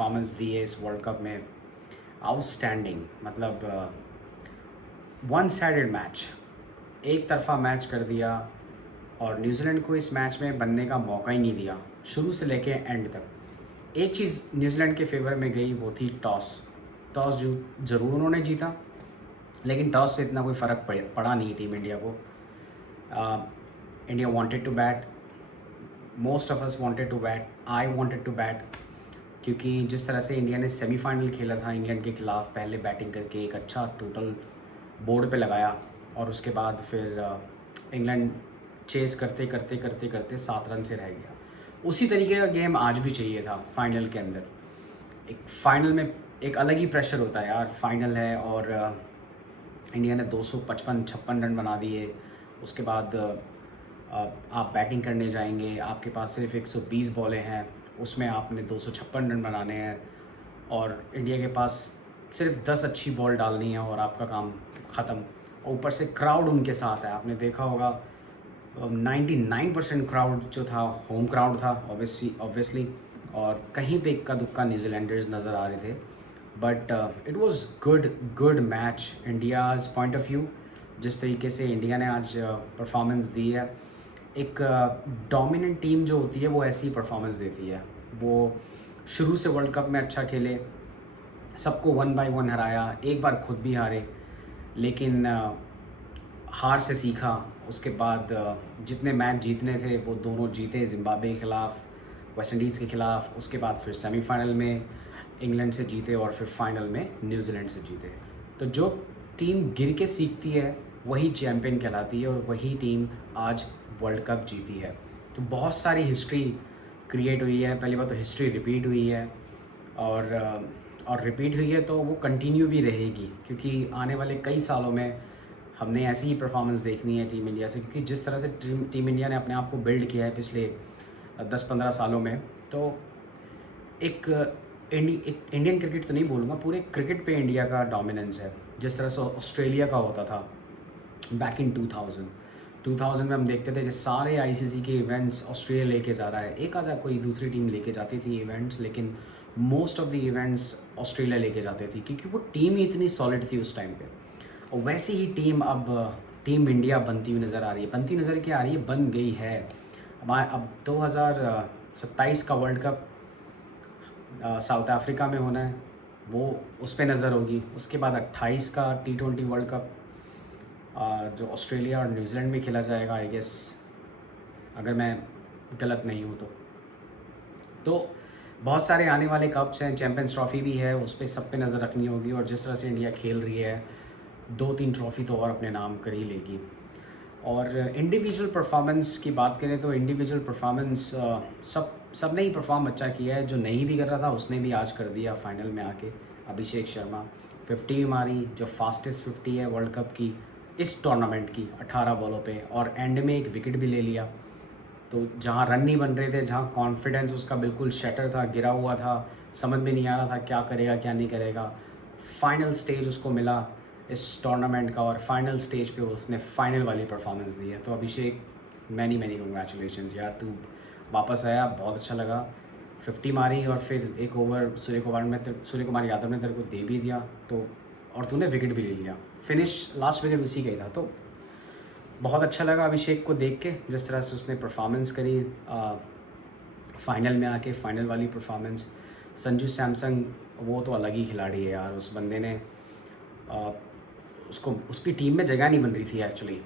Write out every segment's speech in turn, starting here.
Performance दी है इस world cup में, आउटस्टैंडिंग। मतलब वन साइडेड मैच, एक तरफा मैच कर दिया और न्यूजीलैंड को इस मैच में बनने का मौका ही नहीं दिया शुरू से लेके एंड तक। एक चीज़ न्यूजीलैंड के फेवर में गई, वो थी टॉस। टॉस जो ज़रूर उन्होंने जीता, लेकिन टॉस से इतना कोई फ़र्क पड़ा नहीं टीम इंडिया को। India wanted to bat, most of us wanted to bat, I wanted to bat, क्योंकि जिस तरह से इंडिया ने सेमीफाइनल खेला था इंग्लैंड के ख़िलाफ़, पहले बैटिंग करके एक अच्छा टोटल बोर्ड पे लगाया और उसके बाद फिर इंग्लैंड चेस करते करते करते करते 7 रन से रह गया। उसी तरीके का गेम आज भी चाहिए था फाइनल के अंदर। एक फ़ाइनल में एक अलग ही प्रेशर होता है यार, फाइनल है और इंडिया ने 255-56 रन बना दिए। उसके बाद आप बैटिंग करने जाएंगे, आपके पास सिर्फ 120 बॉलें हैं, उसमें आपने 256 रन बनाने हैं और इंडिया के पास सिर्फ 10 अच्छी बॉल डालनी है और आपका काम ख़त्म। ऊपर से क्राउड उनके साथ है, आपने देखा होगा 99% क्राउड जो था होम क्राउड था ऑब्वियसली, और कहीं पे इक्का दुक्का न्यूजीलैंडर्स नज़र आ रहे थे। But it was good match India's point of view. जिस तरीके से इंडिया ने आज परफॉर्मेंस दी है, एक डोमिनेंट टीम जो होती है वो ऐसी परफॉर्मेंस देती है। वो शुरू से वर्ल्ड कप में अच्छा खेले, सबको 1 बाय 1 हराया, एक बार खुद भी हारे, लेकिन हार से सीखा। उसके बाद जितने मैच जीतने थे वो दोनों जीते, जिम्बाब्वे के ख़िलाफ़, वेस्ट इंडीज़ के ख़िलाफ़, उसके बाद फिर सेमीफाइनल में इंग्लैंड से जीते और फिर फाइनल में न्यूजीलैंड से जीते। तो जो टीम गिर के सीखती है वही चैम्पियन कहलाती है और वही टीम आज वर्ल्ड कप जीती है। तो बहुत सारी हिस्ट्री क्रिएट हुई है। पहली बात तो हिस्ट्री रिपीट हुई है और रिपीट हुई है तो वो कंटिन्यू भी रहेगी, क्योंकि आने वाले कई सालों में हमने ऐसी ही परफॉर्मेंस देखनी है टीम इंडिया से। क्योंकि जिस तरह से टीम इंडिया ने अपने आप को बिल्ड किया है पिछले 10-15 सालों में, तो एक इंडियन क्रिकेट तो नहीं बोलूँगा, पूरे क्रिकेट पे इंडिया का डोमिनेंस है। जिस तरह से ऑस्ट्रेलिया का होता था बैक इन 2000 में हम देखते थे कि सारे आईसीसी के इवेंट्स ऑस्ट्रेलिया लेके जा रहा है। एक आधा कोई दूसरी टीम लेके जाती थी इवेंट्स, लेकिन most of the events Australia लेके जाते थी, क्योंकि वो टीम ही इतनी सॉलिड थी उस टाइम पे। और वैसी ही टीम अब टीम इंडिया बनती हुई नज़र आ रही है। बनती नज़र क्या आ रही है, बन गई है। अब 2027 का वर्ल्ड कप साउथ अफ्रीका में होना है, वो उस पर नज़र होगी। उसके बाद 28 का T20 वर्ल्ड कप जो ऑस्ट्रेलिया और न्यूजीलैंड में खेला जाएगा, आई गेस, अगर मैं गलत नहीं हूँ तो बहुत सारे आने वाले कप्स हैं। चैम्पियंस ट्रॉफ़ी भी है, उस पर सब पे नज़र रखनी होगी। और जिस तरह से इंडिया खेल रही है, 2-3 ट्रॉफ़ी तो और अपने नाम कर ही लेगी। और इंडिविजुअल परफॉर्मेंस की बात करें तो इंडिविजुअल परफॉर्मेंस सब ने ही परफॉर्म अच्छा किया है। जो नहीं भी कर रहा था उसने भी आज कर दिया फाइनल में आके। अभिषेक शर्मा 50 मारी, जो फास्टेस्ट 50 है वर्ल्ड कप की इस टूर्नामेंट की, 18 बॉलों पे, और एंड में एक विकेट भी ले लिया। तो जहाँ रन नहीं बन रहे थे, जहाँ कॉन्फिडेंस उसका बिल्कुल शटर था, गिरा हुआ था, समझ में नहीं आ रहा था क्या करेगा क्या नहीं करेगा, फाइनल स्टेज उसको मिला इस टूर्नामेंट का और फाइनल स्टेज पे उसने फाइनल वाली परफॉर्मेंस दी है। तो अभिषेक, मैनी कंग्रेचुलेशंस यार, तू वापस आया, बहुत अच्छा लगा। 50 मारी और फिर एक ओवर सूर्य कुमार यादव ने तेरे को दे भी दिया, तो और तूने विकेट भी ले लिया। फिनिश लास्ट विकेट उसी का ही था। तो बहुत अच्छा लगा अभिषेक को देख के, जिस तरह से उसने परफॉर्मेंस करी फाइनल में आके, फाइनल वाली परफॉर्मेंस। संजू सैमसन वो तो अलग ही खिलाड़ी है यार। उस बंदे ने उसकी टीम में जगह नहीं बन रही थी एक्चुअली,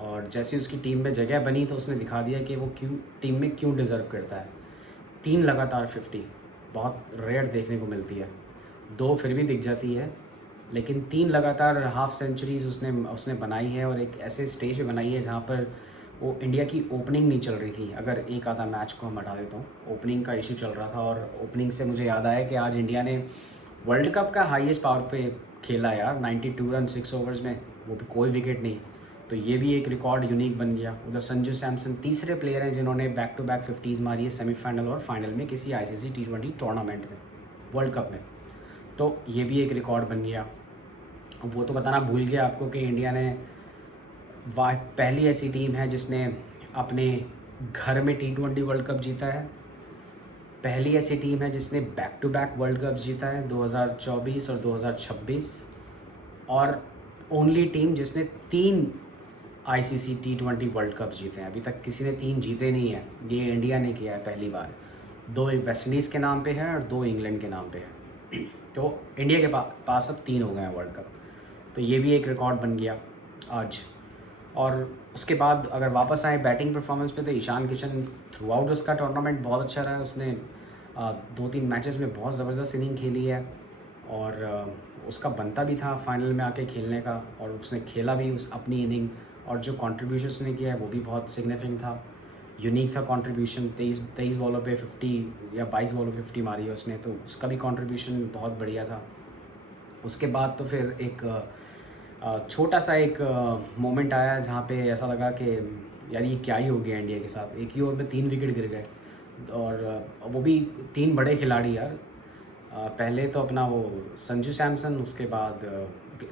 और जैसे उसकी टीम में जगह बनी तो उसने दिखा दिया कि वो टीम में क्यों डिज़र्व करता है। 3 लगातार 50 बहुत रेयर देखने को मिलती है, 2 फिर भी दिख जाती है, लेकिन 3 लगातार हाफ सेंचुरीज़ उसने बनाई है। और एक ऐसे स्टेज पे बनाई है जहाँ पर वो इंडिया की ओपनिंग नहीं चल रही थी। अगर एक आधा मैच को हम हटा देता हूँ, ओपनिंग का इशू चल रहा था। और ओपनिंग से मुझे याद आया कि आज इंडिया ने वर्ल्ड कप का हाईएस्ट पावर पे खेला यार, 92 रन 6 ओवर्स में, वो भी कोई विकेट नहीं। तो ये भी एक रिकॉर्ड यूनिक बन गया। उधर संजू सैमसन तीसरे प्लेयर हैं जिन्होंने बैक टू बैक 50s मारी है सेमीफाइनल और फाइनल में किसी आईसीसी T20 टूर्नामेंट में, वर्ल्ड कप में। तो ये भी एक रिकॉर्ड बन गया। वो तो बताना भूल गया आपको कि इंडिया ने पहली ऐसी टीम है जिसने अपने घर में T20 वर्ल्ड कप जीता है। पहली ऐसी टीम है जिसने back to back world cup जीता है, 2024 और 2026, और ओनली टीम जिसने 3 आईसीसी T20 वर्ल्ड कप जीते हैं। अभी तक किसी ने 3 जीते नहीं है, ये इंडिया ने किया है पहली बार। 2 वेस्ट इंडीज़ के नाम पे है और 2 इंग्लैंड के नाम पे है। तो इंडिया के पास अब 3 हो गए हैं वर्ल्ड कप, तो ये भी एक रिकॉर्ड बन गया आज। और उसके बाद अगर वापस आए बैटिंग परफॉर्मेंस पे, तो ईशान किशन थ्रू आउट उसका टूर्नामेंट बहुत अच्छा रहा है। उसने 2-3 मैचेस में बहुत ज़बरदस्त इनिंग खेली है, और उसका बनता भी था फाइनल में आके खेलने का, और उसने खेला भी उस अपनी इनिंग, और जो कंट्रीब्यूशन उसने किया है वो भी बहुत सिग्निफिकेंट था, यूनिक था कंट्रीब्यूशन। 23 बॉलों पे 50 या 22 बॉलों पे 50 मारी है उसने, तो उसका भी कंट्रीब्यूशन बहुत बढ़िया था। उसके बाद तो फिर एक छोटा सा एक मोमेंट आया जहाँ पे ऐसा लगा कि यार ये क्या ही हो गया इंडिया के साथ। एक ही ओवर में 3 विकेट गिर गए, और वो भी 3 बड़े खिलाड़ी यार। पहले तो अपना वो संजू सैमसन, उसके बाद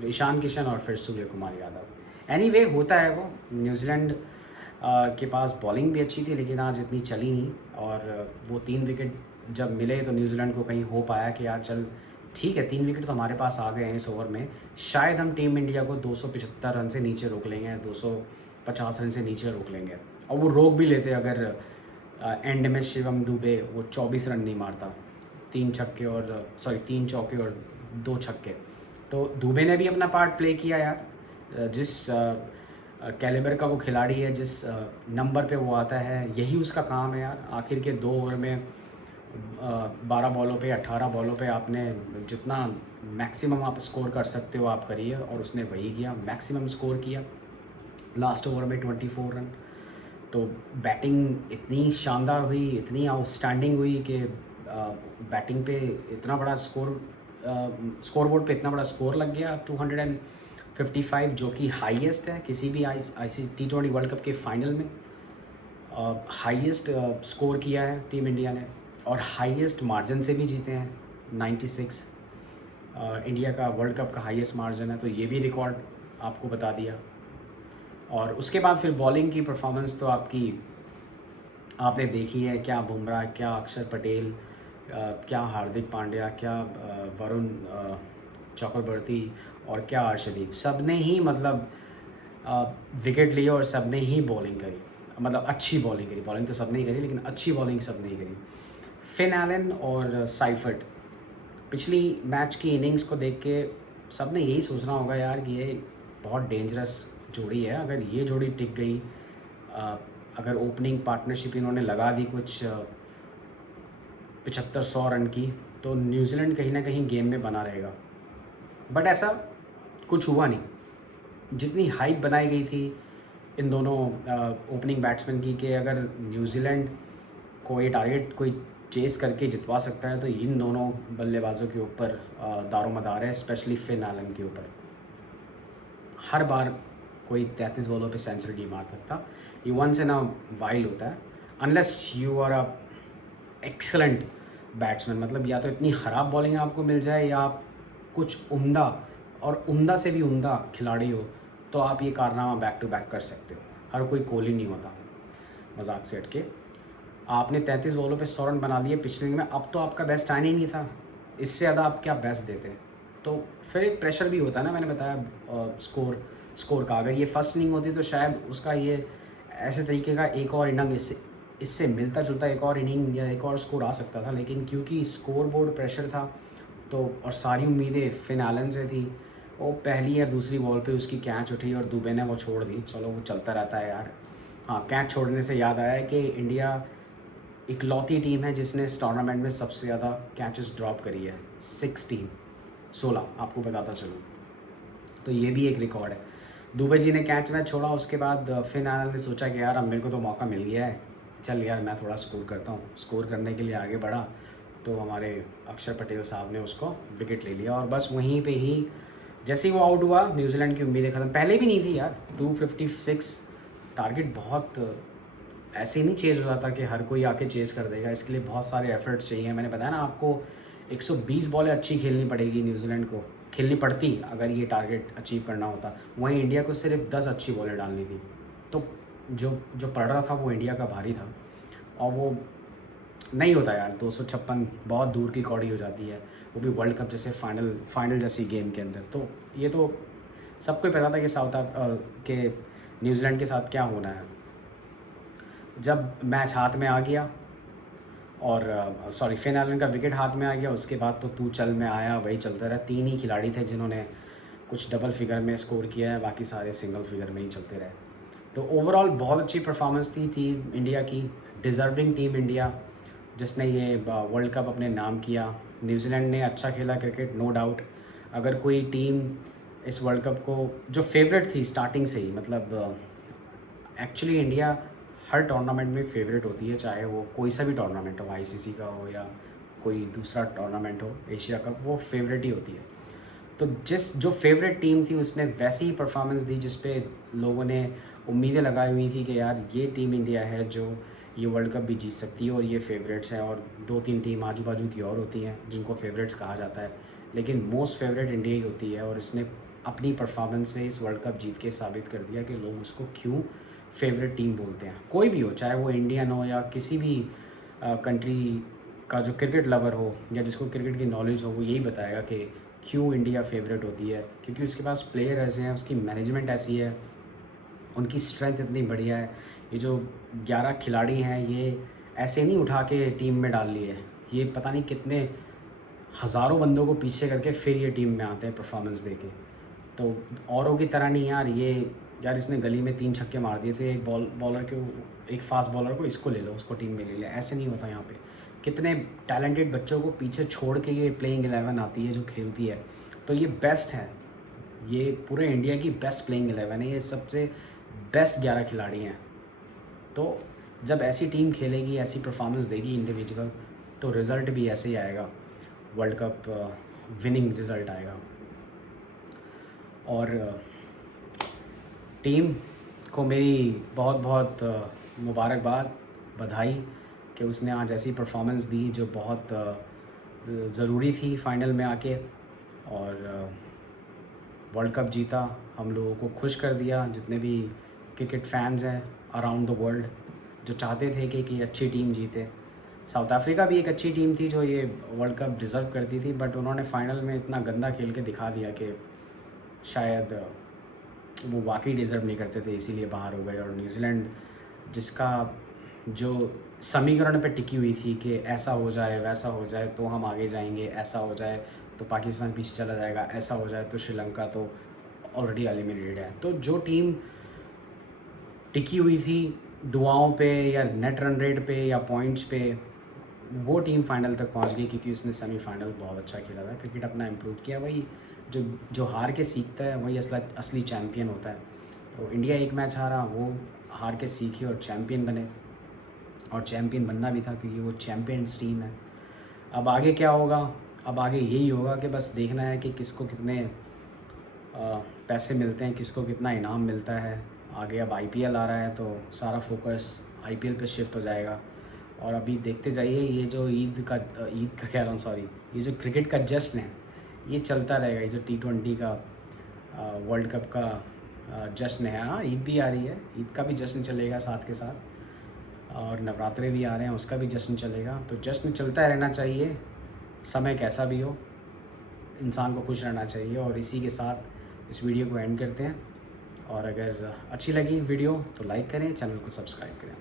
ईशान किशन, और फिर सूर्य कुमार यादव। एनीवे होता है वो। न्यूजीलैंड के पास बॉलिंग भी अच्छी थी, लेकिन आज इतनी चली नहीं, और वो 3 विकेट जब मिले तो न्यूजीलैंड को कहीं हो पाया कि यार चल ठीक है, 3 विकेट तो हमारे पास आ गए हैं इस ओवर में, शायद हम टीम इंडिया को 275 रन से नीचे रोक लेंगे, 250 रन से नीचे रोक लेंगे। और वो रोक भी लेते अगर एंड में शिवम दुबे वो 24 रन नहीं मारता, 3 छक्के और 3 चौके और 2 छक्के। तो दुबे ने भी अपना पार्ट प्ले किया यार। जिस कैलिबर का वो खिलाड़ी है, जिस नंबर पे वो आता है, यही उसका काम है यार। आखिर के 2 ओवर में 12 बॉलों पे 18 बॉलों पे आपने जितना मैक्सिमम आप स्कोर कर सकते हो आप करिए, और उसने वही किया, मैक्सिमम स्कोर किया लास्ट ओवर में 24 रन। तो बैटिंग इतनी शानदार हुई, इतनी आउटस्टैंडिंग हुई कि बैटिंग पे इतना बड़ा स्कोर बोर्ड पे इतना बड़ा स्कोर लग गया, 255, जो कि हाईएस्ट है किसी भी ICC T20 वर्ल्ड कप के फाइनल में। हाईएस्ट स्कोर किया है टीम इंडिया ने, और हाईएस्ट मार्जिन से भी जीते हैं, 96। इंडिया का वर्ल्ड कप का हाईएस्ट मार्जिन है, तो ये भी रिकॉर्ड आपको बता दिया। और उसके बाद फिर बॉलिंग की परफॉर्मेंस तो आपने देखी है, क्या बुमराह, क्या अक्षर पटेल, क्या हार्दिक पांड्या, क्या वरुण चक्रवर्ती, और क्या अर्शदीप, सब ने ही मतलब विकेट लिए, और सब ने ही बॉलिंग करी, मतलब अच्छी बॉलिंग करी। बॉलिंग तो सब ने ही करी, लेकिन अच्छी बॉलिंग सब ने ही करी। फिन एलन और साइफर्ट, पिछली मैच की इनिंग्स को देख के सब ने यही सोचना होगा यार कि ये बहुत डेंजरस जोड़ी है। अगर ये जोड़ी टिक गई, अगर ओपनिंग पार्टनरशिप इन्होंने लगा दी कुछ 75-100 रन की, तो न्यूजीलैंड कहीं ना कहीं गेम में बना रहेगा। बट ऐसा कुछ हुआ नहीं। जितनी हाइप बनाई गई थी इन दोनों ओपनिंग बैट्समैन की कि अगर न्यूजीलैंड को ये टारगेट कोई चेस करके जितवा सकता है, तो इन दोनों बल्लेबाजों के ऊपर दारोमदार है, स्पेशली फिन एलन के ऊपर। हर बार कोई 33 बॉलों पे सेंचुरी नहीं मार सकता, ये वंस इन अ वाइल होता है, unless you are a excellent batsman. मतलब या तो इतनी ख़राब बॉलिंग आपको मिल जाए, या आप कुछ उम्दा और उम्दा से भी उम्दा खिलाड़ी हो, तो आप ये कारनामा बैक टू बैक कर सकते हो। हर कोई कोहली नहीं होता, मजाक से हट के। आपने 33 बॉलों पे 100 रन बना लिए पिछले इनिंग में, अब तो आपका बेस्ट टाइम ही नहीं था, इससे ज़्यादा आप क्या बेस्ट देते। तो फिर एक प्रेशर भी होता है ना, मैंने बताया स्कोर का। अगर ये फर्स्ट इनिंग होती तो शायद उसका ये ऐसे तरीके का एक और इनिंग इससे मिलता जुलता एक और इनिंग या एक और स्कोर आ सकता था, लेकिन क्योंकि स्कोर बोर्ड प्रेशर था, तो और सारी उम्मीदें फिन एलन से थी। वो पहली या दूसरी बॉल पे उसकी कैच उठी और दुबे ने वो छोड़ दी। चलो वो चलता रहता है यार। हाँ, कैच छोड़ने से याद आया कि इंडिया इकलौती टीम है जिसने इस टूर्नामेंट में सबसे ज़्यादा कैचेस ड्रॉप करी है, 16 आपको बताता चलूँ, तो ये भी एक रिकॉर्ड है। दुबे जी ने कैच वैच छोड़ा, उसके बाद फिन एलन ने सोचा कि यार अब मेरे को तो मौका मिल गया है, चल यार मैं थोड़ा स्कोर करता हूँ। स्कोर करने के लिए आगे बढ़ा, तो हमारे अक्षर पटेल साहब ने उसको विकेट ले लिया, और बस वहीं पे ही जैसे ही वो आउट हुआ, न्यूजीलैंड की उम्मीदें ख़त्म। पहले भी नहीं थी यार, 256 टारगेट बहुत ऐसे ही नहीं चेज़ हो जाता कि हर कोई आके चेज़ कर देगा, इसके लिए बहुत सारे एफर्ट चाहिए। मैंने बताया ना आपको, 120 बॉलें अच्छी खेलनी पड़ेगी न्यूजीलैंड को, खेलनी पड़ती अगर ये टारगेट अचीव करना होता। वहीं इंडिया को सिर्फ 10 अच्छी बॉलें डालनी थी, तो जो पड़ रहा था वो इंडिया का भारी था। और वो नहीं होता यार, 256 बहुत दूर की कौड़ी हो जाती है, वो भी वर्ल्ड कप जैसे फाइनल जैसी गेम के अंदर। तो ये तो सबको ही पता था कि के न्यूजीलैंड के साथ क्या होना है। जब मैच हाथ में आ गया और सॉरी फिन एलन का विकेट हाथ में आ गया, उसके बाद तो तू चल में आया, वही चलता रहा। 3 ही खिलाड़ी थे जिन्होंने कुछ डबल फिगर में स्कोर किया है, बाकी सारे सिंगल फिगर में ही चलते रहे। तो ओवरऑल बहुत अच्छी परफॉर्मेंस थी इंडिया की, डिज़र्विंग टीम इंडिया जिसने ये वर्ल्ड कप अपने नाम किया। न्यूजीलैंड ने अच्छा खेला क्रिकेट, नो डाउट। अगर कोई टीम इस वर्ल्ड कप को जो फेवरेट थी स्टार्टिंग से ही, मतलब एक्चुअली इंडिया हर टूर्नामेंट में फेवरेट होती है, चाहे वो कोई सा भी टूर्नामेंट हो, आईसीसी का हो या कोई दूसरा टूर्नामेंट हो, एशिया कप, वो फेवरेट ही होती है। तो जो फेवरेट टीम थी उसने वैसी ही परफॉर्मेंस दी जिस पे लोगों ने उम्मीदें लगाई हुई थी कि यार ये टीम इंडिया है जो ये वर्ल्ड कप भी जीत सकती है, और ये फेवरेट्स हैं, और 2-3 टीम आजू बाजू की और होती हैं जिनको फेवरेट्स कहा जाता है, लेकिन मोस्ट फेवरेट इंडिया ही होती है। और इसने अपनी परफॉर्मेंस से इस वर्ल्ड कप जीत के साबित कर दिया कि लोग उसको क्यों फेवरेट टीम बोलते हैं। कोई भी हो, चाहे वो इंडियन हो या किसी भी कंट्री का जो क्रिकेट लवर हो या जिसको क्रिकेट की नॉलेज हो, वो यही बताएगा कि क्यों इंडिया फेवरेट होती है। क्योंकि उसके पास प्लेयर ऐसे हैं, उसकी मैनेजमेंट ऐसी है, उनकी स्ट्रेंथ इतनी बढ़िया है। ये जो 11 खिलाड़ी हैं, ये ऐसे नहीं उठा के टीम में डाल लिए, ये पता नहीं कितने हज़ारों बंदों को पीछे करके फिर ये टीम में आते हैं परफॉर्मेंस दे के। तो औरों की तरह नहीं यार, ये यार इसने गली में 3 छक्के मार दिए थे, एक बॉलर को, एक फास्ट बॉलर को, इसको ले लो, उसको टीम में ले लिया, ऐसे नहीं होता यहाँ पे। कितने टैलेंटेड बच्चों को पीछे छोड़ के ये प्लेइंग 11 आती है जो खेलती है। तो ये बेस्ट है, ये पूरे इंडिया की बेस्ट प्लेइंग 11 है, ये सबसे बेस्ट 11 खिलाड़ी हैं। तो जब ऐसी टीम खेलेगी, ऐसी परफॉर्मेंस देगी इंडिविजुअल, तो रिज़ल्ट भी ऐसे ही आएगा, वर्ल्ड कप विनिंग रिज़ल्ट आएगा। और टीम को मेरी बहुत बहुत मुबारकबाद, बधाई कि उसने आज ऐसी परफॉर्मेंस दी जो बहुत ज़रूरी थी फाइनल में आके, और वर्ल्ड कप जीता, हम लोगों को खुश कर दिया, जितने भी क्रिकेट फैंस हैं अराउंड द वर्ल्ड जो चाहते थे कि अच्छी टीम जीते। साउथ अफ्रीका भी एक अच्छी टीम थी जो ये वर्ल्ड कप डिज़र्व करती थी, बट उन्होंने फाइनल में इतना गंदा खेल के दिखा दिया कि शायद वो वाकई डिज़र्व नहीं करते थे, इसीलिए बाहर हो गए। और न्यूजीलैंड जिसका जो समीकरण पे टिकी हुई थी कि ऐसा हो जाए, वैसा हो जाए तो हम आगे जाएंगे, ऐसा हो जाए तो पाकिस्तान पीछे चला जाएगा, ऐसा हो जाए तो श्रीलंका तो ऑलरेडी एलिमिनेटेड है। तो जो टीम टिकी हुई थी दुआओं पे या नेट रन रेट पे या पॉइंट्स पे, वो टीम फाइनल तक पहुंच गई क्योंकि उसने सेमीफाइनल बहुत अच्छा खेला था, क्रिकेट अपना इम्प्रूव किया। वही जो हार के सीखता है वही असली चैम्पियन होता है। तो इंडिया एक मैच हारा, वो हार के सीखे और चैम्पियन बने, और चैम्पियन बनना भी था क्योंकि वो चैम्पियंस टीम है। अब आगे क्या होगा? अब आगे यही होगा कि बस देखना है कि किसको कितने पैसे मिलते हैं, किसको कितना इनाम मिलता है। आगे अब आईपीएल आ रहा है तो सारा फोकस आईपीएल पे शिफ्ट हो जाएगा। और अभी देखते जाइए, ये जो ईद का कह रहा हूँ, सॉरी, ये जो क्रिकेट का जश्न है ये चलता रहेगा। ये जो T20 का वर्ल्ड कप का जश्न है, हाँ ईद भी आ रही है, ईद का भी जश्न चलेगा साथ के साथ, और नवरात्रे भी आ रहे हैं, उसका भी जश्न चलेगा। तो जश्न चलता रहना चाहिए, समय कैसा भी हो, इंसान को खुश रहना चाहिए। और इसी के साथ इस वीडियो को एंड करते हैं। और अगर अच्छी लगी वीडियो तो लाइक करें, चैनल को सब्सक्राइब करें।